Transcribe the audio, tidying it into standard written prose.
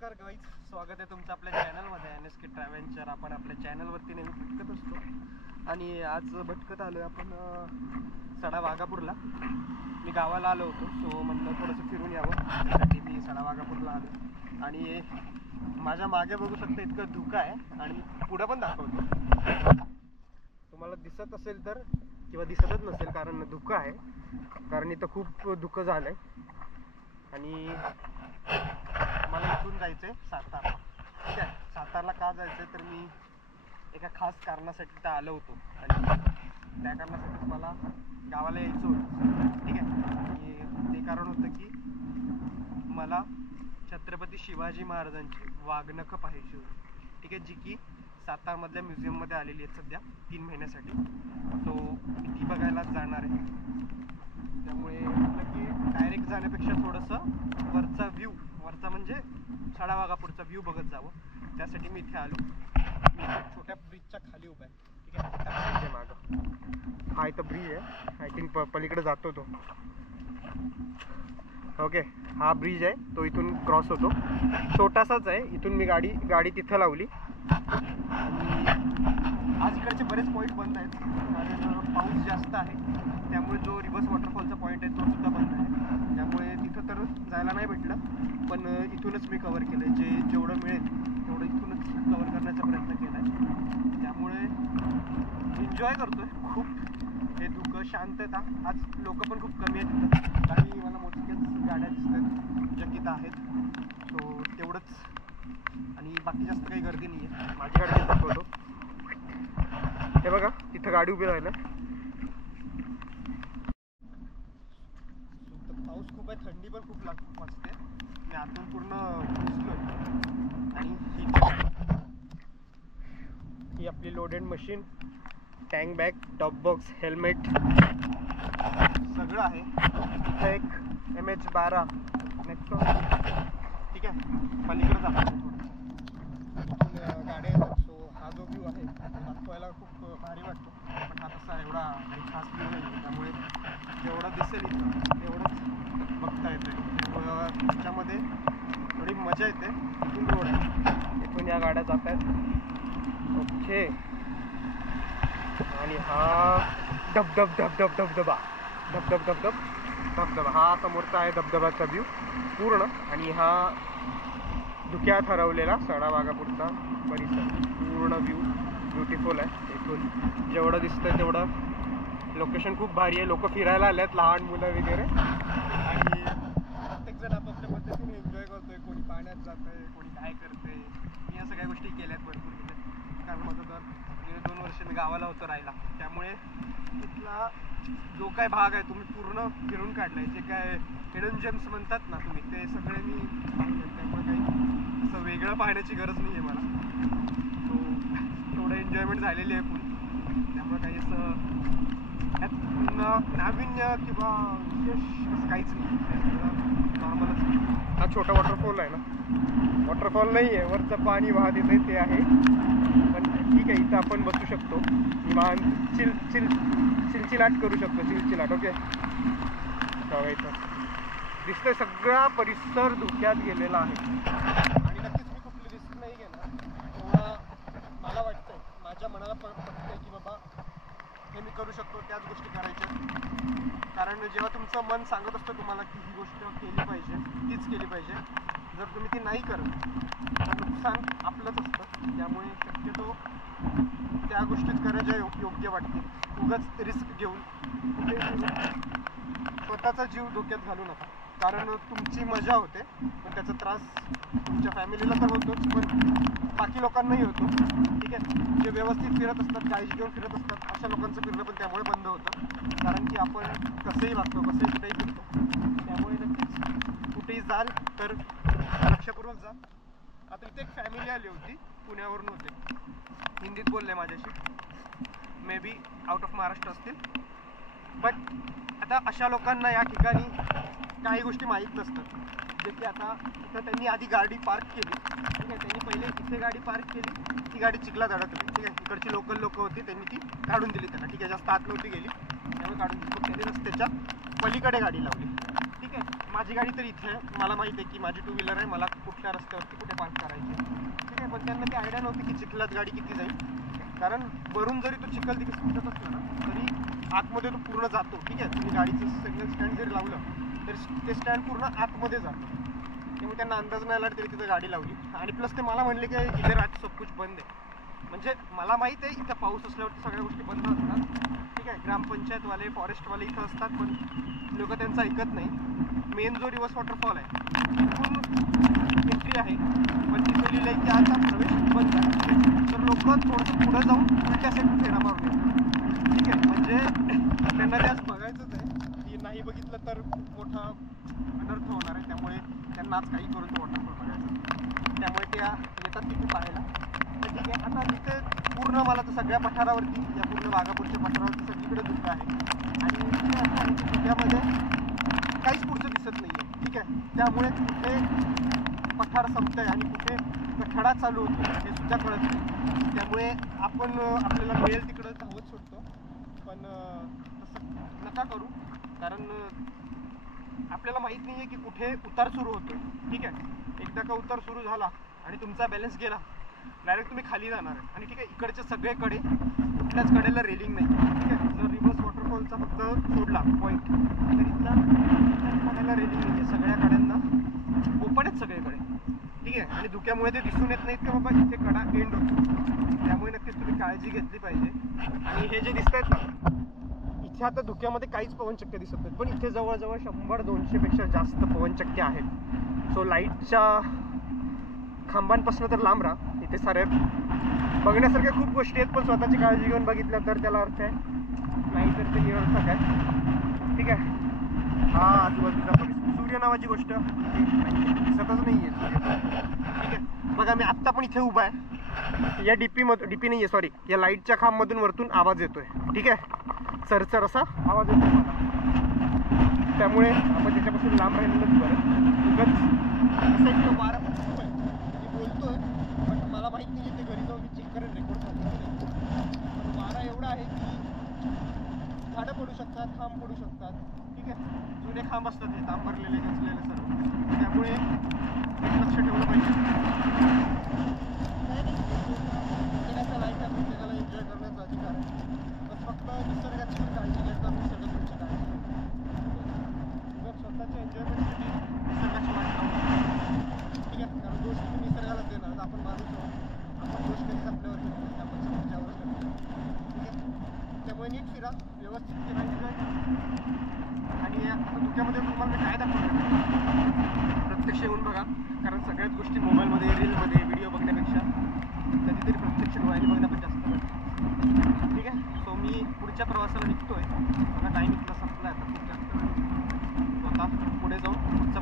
नमस्कार गाईज, स्वागत आहे तुमचं आपल्या चॅनलमध्ये NSK ट्रॅव्हलचर. आपण आपल्या चॅनलवरती नेहमी भटकत असतो आणि आज भटकत आलो आहे आपण सडा वाघापूरला. मी गावाला आलो होतो, सो म्हणलं थोडंसं फिरून यावं, त्यासाठी मी सडा वाघापूरला आलो. आणि माझ्या मागे बघू शकता इतकं धुकं आहे आणि पुढं पण दाखवतो. तुम्हाला दिसत असेल तर किंवा दिसतच नसेल कारण धुकं आहे, कारण इथं खूप धुकं झालं आहे. आणि मला इथून जायचं आहे सातारा. ठीक आहे, सातारला का जायचं आहे तर मी एका खास कारणासाठी इथं आलो होतो आणि त्या कारणासाठी मला गावाला यायचं होतं. ठीक आहे, आणि ते कारण होतं की मला छत्रपती शिवाजी महाराजांची वाघनखं पाहायची होती. ठीक आहे, जी की सातारमधल्या म्युझियममध्ये आलेली आहेत सध्या 3 महिन्यासाठी. सो मी ती बघायला जाणार आहे. त्यामुळे म्हटलं की डायरेक्ट जाण्यापेक्षा थोडंसं वरचा म्हणजे सडा वाघापूरचा व्ह्यू बघत जावं. त्यासाठी मी इथे आलो. मी छोट्या ब्रिजच्या खाली उभा आहे. ठीक आहे, मागं हा इथं ब्रिज आहे. आय थिंक पलीकडे जातो तो. ओके, हा ब्रिज आहे, तो इथून क्रॉस होतो. छोटासाच आहे. इथून मी गाडी तिथं लावली. आणि आज इकडचे बरेच पॉईंट बंद आहेत कारण पाऊस जास्त आहे. त्यामुळे जो रिव्हर्स वॉटरफॉलचा पॉईंट आहे तो सुद्धा बंद आहे. त्यामुळे तिथं तर जायला नाही भेटलं, पण इथूनच मी कवर केलं. जेवढं मिळेल तेवढं इथूनच कवर करण्याचा प्रयत्न केला आहे. त्यामुळे एन्जॉय करतो आहे खूप. हे धुकं, शांतता. आज लोक पण खूप कमी आहेत तिथं. काही मला मोजक्याच गाड्या दिसतात ज्या तिथं आहेत. सो तेवढंच, आणि बाकी जास्त काही गर्दी नाही आहे. माझी गाडी दाखवतो. हे बघा, तिथं गाडी उभी राहिलं. पाऊस खूप आहे, थंडी पण खूप वाजते. मी आतून पूर्ण भिजलोय. आणि ही आपली loaded machine, tank bag, top box, helmet सगळं आहे. इथं एक MH12 नेक्सॉन. ठीक आहे, पलीकडे जातो थोडं गाड्या येतात. सो हा जो व्ह्यू आहे दाखवायला खूप भारी वाटतो, पण हा तसा एवढा काही खास व्ह्यू नाही. त्यामुळे जेवढं दिसेल इथं तेवढंच बघता येतं. त्याच्यामध्ये थोडी मजा येते. इथून रोड आहे, इथून या गाड्या जात आहेत. ओके, आणि हा धबधबा हा समोरचा आहे धबधबाचा व्ह्यू पूर्ण. आणि हा धुक्यात हरवलेला सडा वाघापूरचा परिसर पूर्ण व्ह्यू ब्युटिफुल आहे. इथून जेवढं दिसतंय तेवढं लोकेशन खूप भारी आहे. लोक फिरायला आले आहेत, लहान मुलं वगैरे, आणि प्रत्येकजण आपापल्या पद्धतीने एन्जॉय करतोय. कोणी पाण्यात जात आहे, कोणी काय करते. मी या सगळ्या गोष्टी केल्या आहेत भरपूर तिथे, कारण माझं दर 2 वर्ष मी गावाला होतो राहायला. त्यामुळे इथला जो काय भाग आहे तुम्ही पूर्ण फिरून काढलाय. जे काय हिडन जेम्स म्हणतात ना तुम्ही, ते सगळे मी पाहिले. त्यामुळे काही असं वेगळं पाहण्याची गरज नाही आहे मला. सो थोडं एन्जॉयमेंट झालेली आहे फुल. त्यामुळे काही असं नाविन्य किंवा विशेष असं काहीच नाही, नॉर्मलच. हा छोटा वॉटरफॉल आहे ना, वॉटरफॉल नाही आहे, वरचं पाणी वाहत येतं ते आहे. पण ठीक आहे, इथं आपण बसू शकतो निवांत, चिलचिलाट करू शकतो. चिलचिलाट. ओके, बघा इथं दिसतंय सगळा परिसर धुक्यात गेलेला आहे. आणि नक्कीच मी कुठली रिस्क नाही घेणार. तेवढा मला वाटतंय, माझ्या मनाला पटतंय की बाबा हे मी करू शकतो, त्याच गोष्टी करायच्या. कारण जेव्हा तुमचं मन सांगत असतं तुम्हाला की ही गोष्ट केली पाहिजे, तीच केली पाहिजे, जर तुम्ही ती नाही करत तर नुकसान आपलंच असतं. त्यामुळे शक्यतो त्या गोष्टीच करायच्या योग्य वाटते. उगाच रिस्क घेऊन स्वतःचा जीव धोक्यात घालू नका, कारण तुमची मजा होते पण त्याचा त्रास तुमच्या फॅमिलीला तर होतोच, पण बाकी लोकांनाही होतो. ठीक आहे, जे व्यवस्थित फिरत असतात, काळजी घेऊन फिरत असतात, अशा लोकांचं फिरणं पण त्यामुळे बंद होतं. कारण की आपण कसंही वागतो, कसंही कुठेही फिरतो. त्यामुळे नक्कीच कुठेही जाल तर लक्षपूर्वक जा. आता इथे एक फॅमिली आली होती, पुण्यावरून होते, हिंदीत बोलले माझ्याशी. May be out of Maharashtra असतील. बट आता अशा लोकांना या ठिकाणी काही गोष्टी माहीत नसतात. जे की आता इथं त्यांनी आधी गाडी पार्क केली. ठीक आहे, त्यांनी पहिले इथे गाडी पार्क केली, ती गाडी चिखलात अडकली. ठीक आहे, इकडची लोकल लोकं होती, त्यांनी ती काढून दिली त्यांना. ठीक आहे, जास्त आत नव्हती गेली, त्यामुळे काढून दिली. त्यांनी रस्त्याच्या पलीकडे गाडी लावली. ठीक आहे, माझी गाडी तर इथे आहे, मला माहिती आहे की माझी टू व्हीलर आहे, मला कुठल्या रस्त्यावरती कुठे पार्क करायची. ठीक आहे, पण त्यांना ती आयडिया नव्हती की चिखलात गाडी किती जाईल. कारण वरून जरी तो चिखल तिथे सुटत असला ना तरी आतमध्ये तो पूर्ण जातो. ठीक आहे, तुम्ही गाडीचं सिग्नल स्टँड जरी लावलं तरी ते स्टँड पूर्ण आतमध्ये जातं. त्यामुळे त्यांना अंदाज नाही आला तरी तिथे गाडी लावली. आणि प्लस ते मला म्हणले की इधर आज सब कुछ बंद आहे. म्हणजे मला माहीत आहे इथं पाऊस असल्यावरती सगळ्या गोष्टी बंद असतात. ठीक आहे, ग्रामपंचायतवाले फॉरेस्टवाले इथं असतात पण लोक त्यांचं ऐकत नाही. मेन जो रिव्हर्स वॉटरफॉल आहे तिथून एंट्री आहे पण तिथे लिहिलं आहे की आता प्रवेश बंद आहे. तर लोक थोडंसं पुढं जाऊन उलट्या साईड फेरा मारून येतात. ठीक आहे, म्हणजे त्यांना ते आज बघायचंच आहे की नाही बघितलं तर खूप मोठा अनर्थ होणार आहे. त्यामुळे त्यांना आज काही करून तो वॉटरफॉल बघायचं. त्यामुळे ते येतात तिथे पाहायला. तर ठीक आहे, आता तिथे पूर्ण मला तर सगळ्या पठारावरती या पूर्ण वाघापूरच्या पठारावरती सगळीकडे धुकं आहे. आणि धुक्यामध्ये काहीच पुढचं दिसत नाही आहे. ठीक आहे, त्यामुळे कुठे पठार संपत आहे आणि कुठे कठडा चालू होतो हे सुद्धा कळत नाही. त्यामुळे आपण आपल्याला मिळेल तिकडं धावत सुटतो. पण तसं नका करू, कारण आपल्याला माहीत नाही आहे की कुठे उतार सुरू होतो. ठीक आहे, एकदा का उतार सुरू झाला आणि तुमचा बॅलन्स गेला डायरेक्ट तुम्ही खाली जाणार आहे. आणि ठीक आहे, इकडचे सगळे कडे कुठल्याच कडेला रेलिंग नाही. ठीक आहे, जर रिव्हर्स वॉटरफॉलचा फक्त सोडला पॉईंट तर इथला कडेला रेलिंग नाही आहे. सगळ्या कड्यांना ओपन आहेत सगळीकडे. ठीक आहे, आणि धुक्यामुळे ते दिसून येत नाहीत की बाबा इथे कडा एंड होतो. त्यामुळे नक्कीच तुम्ही काळजी घेतली पाहिजे. आणि हे जे दिसत आहेत ना इथे आता धुक्यामध्ये काहीच पवनचक्क्या दिसत नाहीत, पण इथे जवळजवळ 100-200 पेक्षा जास्त पवनचक्क्या आहेत. सो लाईटच्या खांबांपासून तर लांब राहा. इथे सारे बघण्यासारख्या खूप गोष्टी आहेत पण स्वतःची काळजी घेऊन बघितल्या तर त्याला अर्थ आहे, नाही तर ते निरर्थक आहे. ठीक आहे, हा आजूबाजूचा परिसर सूर्य नावाची गोष्ट दिसतच नाही आहे. ठीक आहे, बघा मी आत्ता पण इथे उभा आहे. या डीपी नाही आहे सॉरी, या लाईटच्या खांबमधून वरतून आवाज येतोय. ठीक आहे, चरचर असा आवाज येतोय मला. त्यामुळे आपण त्याच्यापासून लांब राहिलेलंच बरं. उगाच असं एक वारा बोलतोय पण मला माहित नाही ते घरी जाऊन मी चेक करेन रेकॉर्ड करतो. वारा एवढा आहे की झाडं पडू शकतात, खांब पडू शकतात. ठीक आहे, जुने खांब असतात हे तांबरलेले घसलेले सर्व. त्यामुळे लक्ष ठेवलं पाहिजे. प्रत्येकाचा लाईफ आहे, प्रत्येकाला एन्जॉय करण्याचा अधिकार आहे. बस फक्त निसर्गाची काळजी घेता निसर्ग तुमची काळजी घेतो. स्वतःच्या एन्जॉयमेंटसाठी निसर्गाची वाट लावतो. ठीक आहे, कारण दोष तुम्ही निसर्गाला देणार तर आपण माणूस आहोत. आपण दोष कधीच आपल्यावर घेतो नाही, आपण समोरच्यावर करतो. ठीक आहे, त्यामुळे नीट फिरा, व्यवस्थित फिरा, एन्जॉय करा. आणि आता धुक्यामध्ये तुम्हाला मी काय दाखवलं प्रत्यक्ष येऊन बघा. कारण सगळ्याच गोष्टी मोबाईलमध्ये रीलमध्ये व्हिडिओ बघण्यापेक्षा कधीतरी प्रत्यक्ष डोळ्याने बघणं पण जास्त वाटतं. ठीक आहे, सो मी पुढच्या प्रवासाला निघतोय. मला टाईम इथला संपला आहे. आता खूप जास्त वेळ आता पुढे जाऊन पुढचा